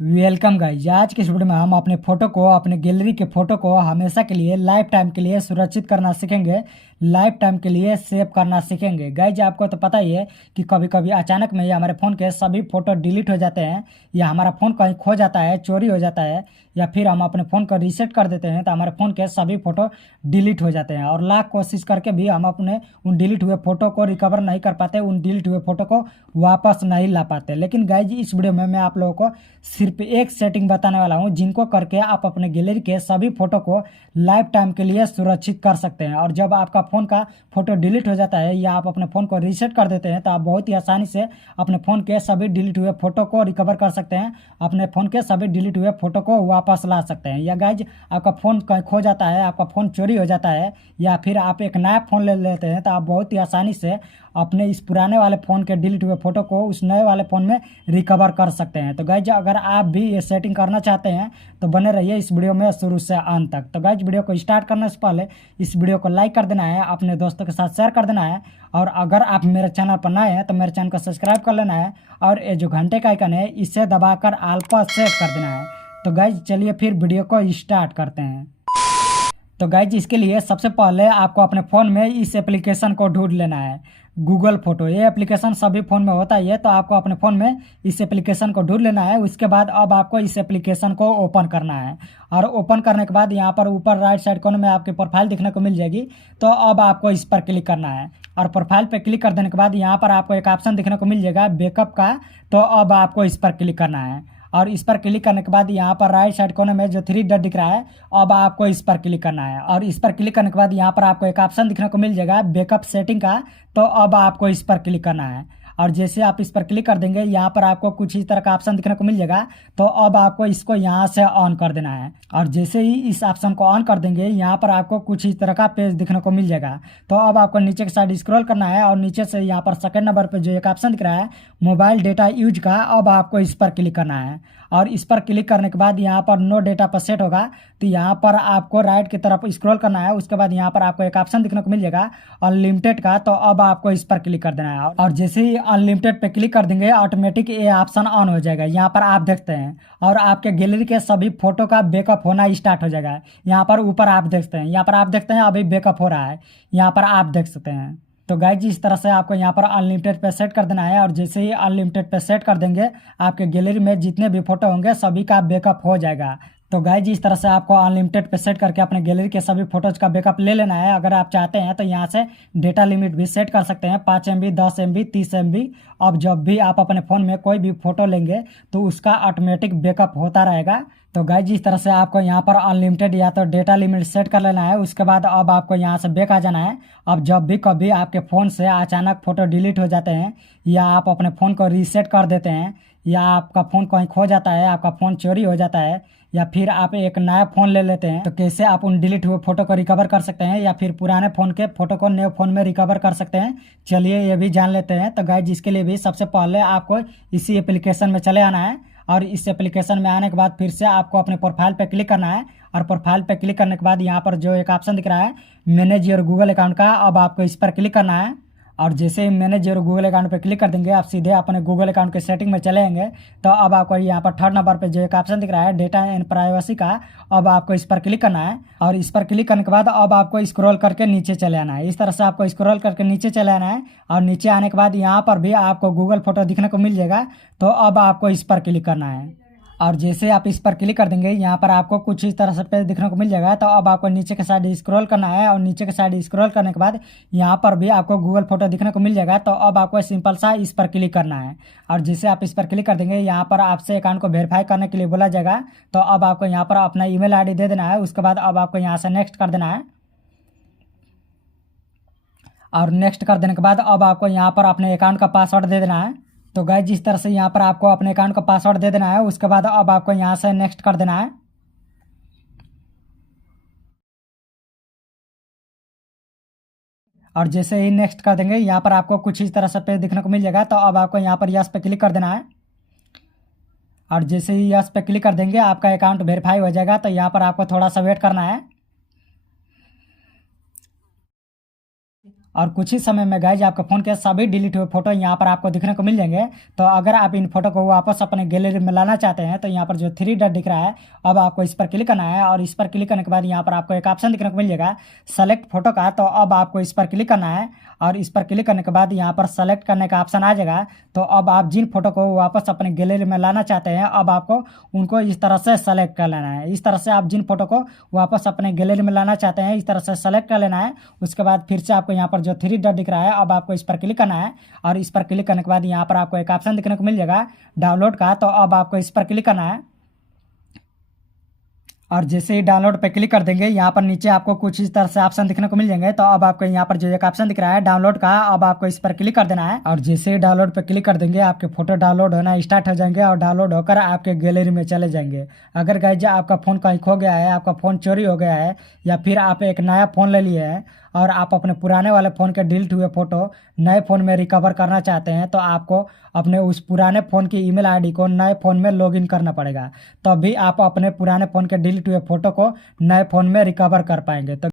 Welcome guys. आज की इस वीडियो में हम अपने फ़ोटो को, अपने गैलरी के फ़ोटो को हमेशा के लिए लाइफ टाइम के लिए सुरक्षित करना सीखेंगे, लाइफ टाइम के लिए सेव करना सीखेंगे। गाइज आपको तो पता ही है कि कभी कभी अचानक में ही हमारे फ़ोन के सभी फ़ोटो डिलीट हो जाते हैं, या हमारा फ़ोन कहीं खो जाता है, चोरी हो जाता है, या फिर हम अपने फ़ोन को रीसेट कर देते हैं तो हमारे फ़ोन के सभी फ़ोटो डिलीट हो जाते हैं। और लाख कोशिश करके भी हम अपने उन डिलीट हुए फ़ोटो को रिकवर नहीं कर पाते, उन डिलीट हुए फ़ोटो को वापस नहीं ला पाते। लेकिन गाइज इस वीडियो में मैं आप लोगों को सिर्फ एक सेटिंग बताने वाला हूं, जिनको करके आप अपने गैलरी के सभी फोटो को लाइफ टाइम के लिए सुरक्षित कर सकते हैं। और जब आपका फ़ोन का फोटो डिलीट हो जाता है या आप अपने फ़ोन को रीसेट कर देते हैं तो आप बहुत ही आसानी से अपने फ़ोन के सभी डिलीट हुए फोटो को रिकवर कर सकते हैं, अपने फ़ोन के सभी डिलीट हुए फोटो को वापस ला सकते हैं। या गाइज आपका फ़ोन कहीं खो जाता है, आपका फ़ोन चोरी हो जाता है, या फिर आप एक नया फ़ोन ले लेते हैं तो आप बहुत ही आसानी से अपने इस पुराने वाले फ़ोन के डिलीट हुए फोटो को उस नए वाले फ़ोन में रिकवर कर सकते हैं। तो गाइज अगर आप भी ये सेटिंग करना चाहते हैं तो बने रहिए इस वीडियो में शुरू से अंत तक। तो गाइज वीडियो को स्टार्ट करने से पहले इस वीडियो को लाइक कर देना है, अपने दोस्तों के साथ शेयर कर देना है, और अगर आप मेरे चैनल पर नए हैं तो मेरे चैनल को सब्सक्राइब कर लेना है, और ये जो घंटे का आइकन है इसे दबाकर ऑल पर सेट कर देना है। तो गाइज चलिए फिर वीडियो को स्टार्ट करते हैं। तो गाइज इसके लिए सबसे पहले आपको अपने फ़ोन में इस एप्लीकेशन को ढूंढ लेना है, गूगल फोटो। ये एप्लीकेशन सभी फ़ोन में होता ही है, तो आपको अपने फ़ोन में इस एप्लीकेशन को ढूंढ लेना है। उसके बाद अब आपको इस एप्लीकेशन को ओपन करना है, और ओपन करने के बाद यहाँ पर ऊपर राइट साइड कोने में आपकी प्रोफाइल दिखने को मिल जाएगी। तो अब आपको इस पर क्लिक करना है, और प्रोफाइल पर क्लिक कर देने के बाद यहाँ पर आपको एक ऑप्शन दिखने को मिल जाएगा बैकअप का। तो अब आपको इस पर क्लिक करना है, और इस पर क्लिक करने के बाद यहाँ पर राइट साइड कोने में जो थ्री डॉट दिख रहा है, अब आपको इस पर क्लिक करना है। और इस पर क्लिक करने के बाद यहाँ पर आपको एक ऑप्शन दिखने को मिल जाएगा बैकअप सेटिंग का। तो अब आपको इस पर क्लिक करना है, और जैसे आप इस पर क्लिक कर देंगे यहाँ पर आपको कुछ इस तरह का ऑप्शन दिखने को मिल जाएगा। तो अब आपको इसको यहाँ से ऑन कर देना है, और जैसे ही इस ऑप्शन को ऑन कर देंगे यहाँ पर आपको कुछ इस तरह का पेज दिखने को मिल जाएगा। तो अब आपको नीचे के साइड स्क्रॉल करना है, और नीचे से यहाँ पर सेकंड नंबर पर जो एक ऑप्शन दिख रहा है मोबाइल डेटा यूज का, अब आपको इस पर क्लिक करना है। और इस पर क्लिक करने के बाद यहाँ पर नो डेटा पर सेट होगा, तो यहाँ पर आपको राइट की तरफ स्क्रॉल करना है। उसके बाद यहाँ पर आपको एक ऑप्शन दिखने को मिल जाएगा अनलिमिटेड का। तो अब आपको इस पर क्लिक कर देना है, और जैसे ही अनलिमिटेड पे क्लिक कर देंगे ऑटोमेटिक ये ऑप्शन ऑन हो जाएगा। यहाँ पर आप देखते हैं, और आपके गैलरी के सभी फोटो का बैकअप होना स्टार्ट हो जाएगा। यहाँ पर ऊपर आप देखते हैं, यहाँ पर आप देखते हैं अभी बैकअप हो रहा है, यहाँ पर आप देख सकते हैं। तो गाइज इस तरह से आपको यहाँ पर अनलिमिटेड पे सेट कर देना है, और जैसे ही अनलिमिटेड पे सेट कर देंगे आपके गैलरी में जितने भी फोटो होंगे सभी का बैकअप हो जाएगा। तो गाइज इस तरह से आपको अनलिमिटेड पे सेट करके अपने गैलरी के सभी फोटोज का बैकअप ले लेना है। अगर आप चाहते हैं तो यहाँ से डेटा लिमिट भी सेट कर सकते हैं, 5 MB, 10 MB, 30 MB। अब जब भी आप अपने फ़ोन में कोई भी फोटो लेंगे तो उसका ऑटोमेटिक बैकअप होता रहेगा। तो गाइज इस तरह से आपको यहाँ पर अनलिमिटेड या तो डेटा लिमिट सेट कर लेना है। उसके बाद अब आपको यहाँ से बैक आ जाना है। अब जब भी कभी आपके फ़ोन से अचानक फ़ोटो डिलीट हो जाते हैं, या आप अपने फ़ोन को रीसेट कर देते हैं, या आपका फ़ोन कहीं खो जाता है, आपका फ़ोन चोरी हो जाता है, या फिर आप एक नया फ़ोन ले लेते हैं, तो कैसे आप उन डिलीट हुए फ़ोटो को रिकवर कर सकते हैं, या फिर पुराने फ़ोन के फ़ोटो को नए फ़ोन में रिकवर कर सकते हैं, चलिए ये भी जान लेते हैं। तो गाइज इसके लिए भी सबसे पहले आपको इसी एप्लीकेशन में चले आना है, और इस एप्लीकेशन में आने के बाद फिर से आपको अपने प्रोफाइल पे क्लिक करना है। और प्रोफाइल पे क्लिक करने के बाद यहाँ पर जो एक ऑप्शन दिख रहा है मैनेज योर गूगल अकाउंट का, अब आपको इस पर क्लिक करना है। और जैसे ही मैनेज योर गूगल अकाउंट पे क्लिक कर देंगे आप सीधे अपने गूगल अकाउंट के सेटिंग में चले जाएंगे। तो अब आपको यहाँ पर थर्ड नंबर पे जो एक ऑप्शन दिख रहा है डेटा एंड प्राइवेसी का, अब आपको इस पर क्लिक करना है। और इस पर क्लिक करने के बाद अब आपको स्क्रॉल करके नीचे चले आना है। इस तरह से आपको स्क्रॉल करके नीचे चले आना है, और नीचे आने के बाद यहाँ पर भी आपको गूगल फोटो दिखने को मिल जाएगा। तो अब आपको इस पर क्लिक करना है, और जैसे आप इस पर क्लिक कर देंगे यहाँ पर आपको कुछ इस तरह से पेज देखने को मिल जाएगा। तो अब आपको नीचे के साइड स्क्रॉल करना है, और नीचे के साइड स्क्रॉल करने के बाद यहाँ पर भी आपको गूगल फोटो दिखने को मिल जाएगा। तो अब आपको सिंपल सा इस पर क्लिक करना है, और जैसे आप इस पर क्लिक कर देंगे यहाँ पर आपसे अकाउंट को वेरीफाई करने के लिए बोला जाएगा। तो अब आपको यहाँ पर अपना ईमेल आईडी दे देना है। उसके बाद अब आपको यहाँ से नेक्स्ट कर देना है, और नेक्स्ट कर देने के बाद अब आपको यहाँ पर अपने अकाउंट का पासवर्ड दे देना है। तो गाइस जिस तरह से यहाँ पर आपको अपने अकाउंट का पासवर्ड दे देना है, उसके बाद अब आपको यहाँ से नेक्स्ट कर देना है। और जैसे ही नेक्स्ट कर देंगे यहाँ पर आपको कुछ इस तरह से पेज देखने को मिल जाएगा। तो अब आपको यहाँ पर यस पे क्लिक कर देना है, और जैसे ही यस पे क्लिक कर देंगे आपका अकाउंट वेरीफाई हो जाएगा। तो यहाँ पर आपको थोड़ा सा वेट करना है, और कुछ ही समय में गाइज आपके फ़ोन के सभी डिलीट हुए फोटो यहाँ पर आपको दिखने को मिल जाएंगे। तो अगर आप इन फोटो को वापस अपने गैलरी में लाना चाहते हैं तो यहाँ पर जो 3 डॉट दिख रहा है, अब आपको इस पर क्लिक करना है और इस पर क्लिक करने के बाद यहाँ पर आपको एक ऑप्शन दिखने को मिल जाएगा सेलेक्ट फोटो का। तो अब आपको इस पर क्लिक करना है और इस पर क्लिक करने के बाद यहाँ पर सेलेक्ट करने का ऑप्शन आ जाएगा। तो अब आप जिन फोटो को वापस अपने गैलरी में लाना चाहते हैं अब आपको उनको इस तरह से सेलेक्ट कर लेना है। इस तरह से आप जिन फोटो को वापस अपने गैलरी में लाना चाहते हैं इस तरह से सेलेक्ट कर लेना है। उसके बाद फिर से आपको यहाँ पर जो 3 डॉट दिख रहा है अब आपको इस पर क्लिक करना है और इस पर क्लिक करने के बाद यहाँ पर आपको एक ऑप्शन दिखने को मिल जाएगा डाउनलोड का। तो अब आपको इस पर क्लिक करना है और जैसे ही डाउनलोड पे क्लिक कर देंगे यहाँ पर नीचे आपको कुछ इस तरह से ऑप्शन दिखने को मिल जाएंगे। तो अब आपको यहाँ पर जो एक ऑप्शन दिख रहा है डाउनलोड का, अब आपको इस पर क्लिक कर देना है और जैसे ही डाउनलोड पे क्लिक कर देंगे आपके फोटो डाउनलोड होना स्टार्ट हो जाएंगे और डाउनलोड होकर आपके गैलरी में चले जाएंगे। अगर गाइज आपका फ़ोन कहीं खो गया है, आपका फ़ोन चोरी हो गया है या फिर आप एक नया फ़ोन ले लिए हैं और आप अपने पुराने वाले फ़ोन के डिलीट हुए फोटो नए फ़ोन में रिकवर करना चाहते हैं तो आपको अपने उस पुराने फ़ोन की ईमेल आईडी को नए फ़ोन में लॉगिन करना पड़ेगा। तभी आप अपने पुराने फ़ोन के डिलीट हुए फोटो को नए फ़ोन में रिकवर कर पाएंगे। तो